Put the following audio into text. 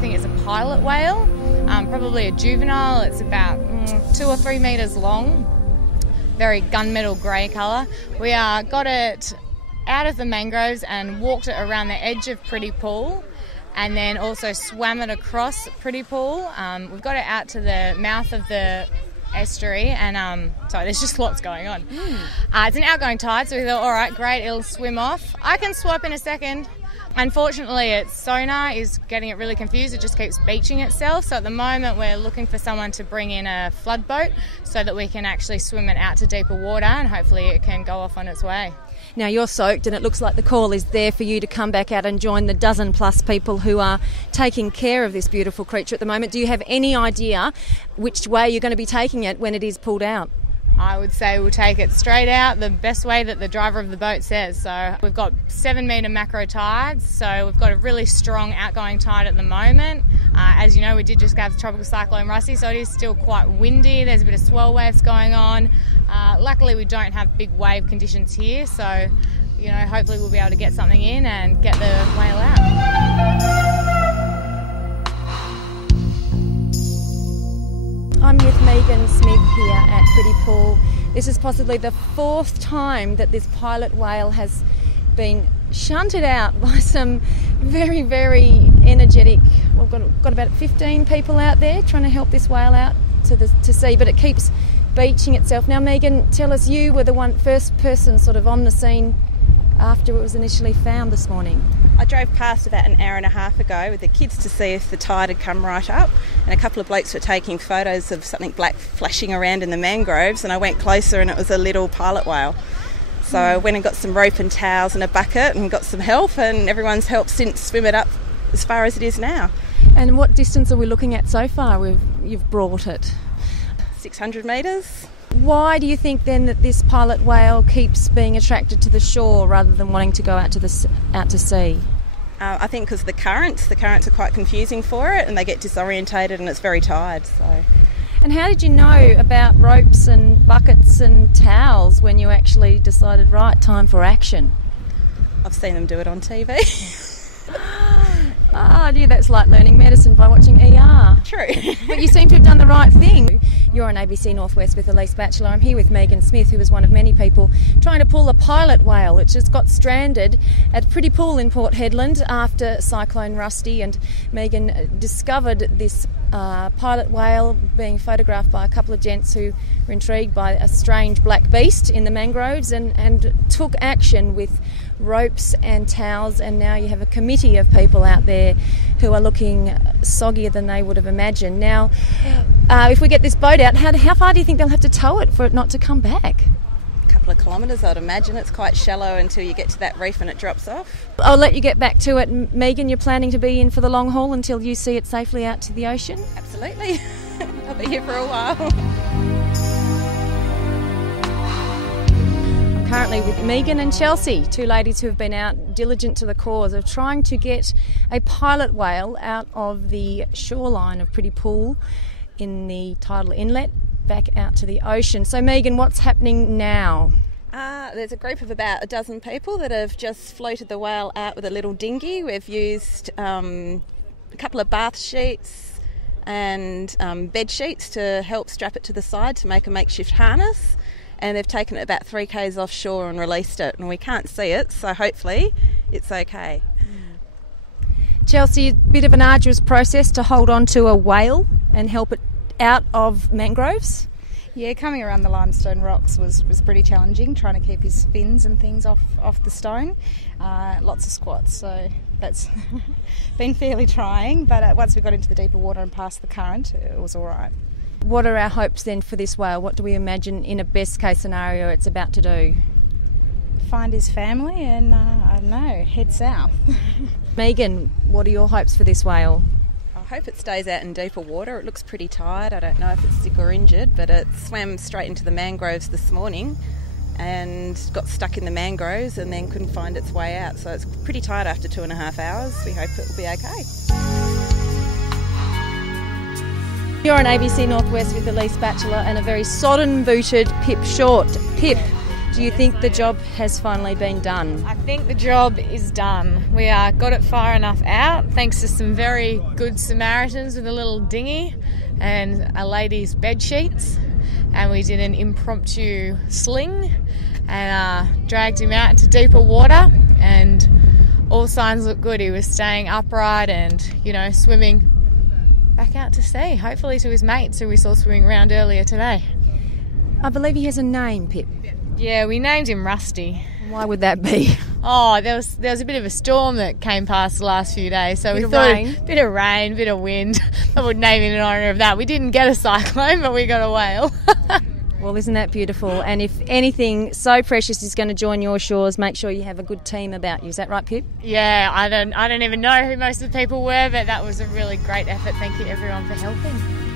think it's a pilot whale, probably a juvenile. It's about 2 or 3 metres long, very gunmetal grey colour. We got it out of the mangroves and walked it around the edge of Pretty Pool, and then also swam it across Pretty Pool. We've got it out to the mouth of the estuary, and sorry, there's just lots going on. It's an outgoing tide, so we thought, all right, great, it'll swim off. I can swap in a second. Unfortunately, its sonar is getting it really confused. It just keeps beaching itself. So at the moment, we're looking for someone to bring in a flood boat so that we can actually swim it out to deeper water, and hopefully it can go off on its way. Now you're soaked, and it looks like the call is there for you to come back out and join the dozen plus people who are taking care of this beautiful creature at the moment. Do you have any idea which way you're going to be taking it when it is pulled out? I would say we'll take it straight out, the best way that the driver of the boat says. So we've got 7 metre macro tides, so we've got a really strong outgoing tide at the moment. As you know, we did just have Tropical Cyclone Rusty, so it is still quite windy. There's a bit of swell waves going on. Luckily, we don't have big wave conditions here, so hopefully we'll be able to get something in and get the whale out. I'm with Megan Smith here at Pretty Pool. This is possibly the 4th time that this pilot whale has been shunted out by some very, very energetic, we've got about 15 people out there trying to help this whale out to sea, but it keeps beaching itself. Now, Megan, tell us, you were the first person sort of on the scene after it was initially found this morning. I drove past about an hour and a half ago with the kids to see if the tide had come right up, and a couple of blokes were taking photos of something black flashing around in the mangroves, and I went closer and it was a little pilot whale. So I went and got some rope and towels and a bucket and got some help, and everyone's helped since swim it up as far as it is now. And what distance are we looking at so far you've brought it? 600 metres. Why do you think then that this pilot whale keeps being attracted to the shore rather than wanting to go out to sea? I think because the currents are quite confusing for it, and they get disorientated and it's very tired. So. And how did you know about ropes and buckets and towels when you actually decided, right, time for action? I've seen them do it on TV. Dear, that's like learning medicine by watching ER. True. But you seem to have done the right thing. You're on ABC Northwest with Elise Batchelor. I'm here with Megan Smith, who is one of many people trying to pull a pilot whale, which has got stranded at Pretty Pool in Port Hedland after Cyclone Rusty. And Megan discovered this pilot whale being photographed by a couple of gents who were intrigued by a strange black beast in the mangroves and took action with ropes and towels, and now you have a committee of people out there who are looking soggier than they would have imagined. Now, if we get this boat out, how far do you think they'll have to tow it for it not to come back? A couple of kilometres, I'd imagine. It's quite shallow until you get to that reef and it drops off. I'll let you get back to it. Megan, you're planning to be in for the long haul until you see it safely out to the ocean? Absolutely. I'll be here for a while. Currently with Megan and Chelsea, 2 ladies who have been out diligent to the cause of trying to get a pilot whale out of the shoreline of Pretty Pool in the tidal inlet back out to the ocean. So Megan, what's happening now? There's a group of about a dozen people that have just floated the whale out with a little dinghy. We've used a couple of bath sheets and bed sheets to help strap it to the side to make a makeshift harness. And they've taken it about 3 k's offshore and released it, and we can't see it, so hopefully it's okay. Chelsea, a bit of an arduous process to hold on to a whale and help it out of mangroves? Yeah, coming around the limestone rocks was pretty challenging, trying to keep his fins and things off the stone. Lots of squats, so that's been fairly trying, but once we got into the deeper water and past the current, it was all right. What are our hopes then for this whale? What do we imagine in a best case scenario it's about to do? Find his family and, I don't know, head south. Megan, what are your hopes for this whale? I hope it stays out in deeper water. It looks pretty tired. I don't know if it's sick or injured, but it swam straight into the mangroves this morning and got stuck in the mangroves and then couldn't find its way out. So it's pretty tired after 2.5 hours. We hope it will be okay. You're on ABC Northwest with Elise Batchelor and a very sodden-booted Pip Short. Pip, Do you think the job has finally been done? I think the job is done. We got it far enough out thanks to some very good Samaritans with a little dinghy and a lady's bed sheets, and we did an impromptu sling and dragged him out into deeper water, and all signs look good. He was staying upright and, swimming back out to sea, hopefully to his mates who we saw swimming around earlier today. I believe he has a name, Pip. Yeah, we named him Rusty. Why would that be? Oh, there was a bit of a storm that came past the last few days, so we thought a bit of rain, bit of wind. I would name him in honour of that. We didn't get a cyclone, but we got a whale. Well, isn't that beautiful? And if anything so precious is going to join your shores, make sure you have a good team about you. Is that right, Pip? Yeah, I don't even know who most of the people were, but that was a really great effort. Thank you, everyone, for helping.